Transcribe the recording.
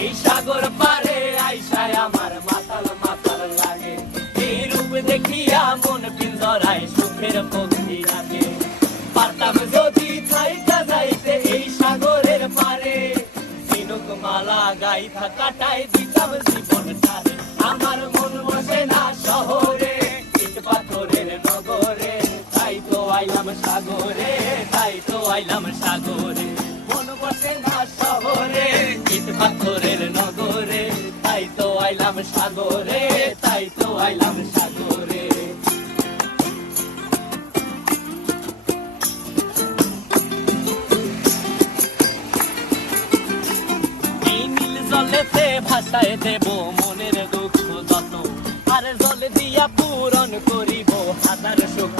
এই সাগর পারে আইসায় আমার মাতাল মাতাল লাগে, এই রূপ দেখিয়া মন পিঞ্জরায় সুখের পক্ষী রাখে। পারতাম যদি থাইকা যাইতে এই সাগরের পারে, ঝিনুক মালা গাইথা কাটাই দিতাম জীবনটারে। আমার মন বসে না শহরে, ইট পাথরের নগরে, তাই তো আইলাম সাগরে, তাই তো আইলাম সাগরে। মন বসে না শহরে, ইট পাথরের নগরে, তাই তো আইলাম সাগরে, তাই তো আইলাম সাগরে। এই নীল জলেতে ভাসায় দেব মনের দুঃখ যত, আর জল দিয়া পূরণ করিব হাজার সুখ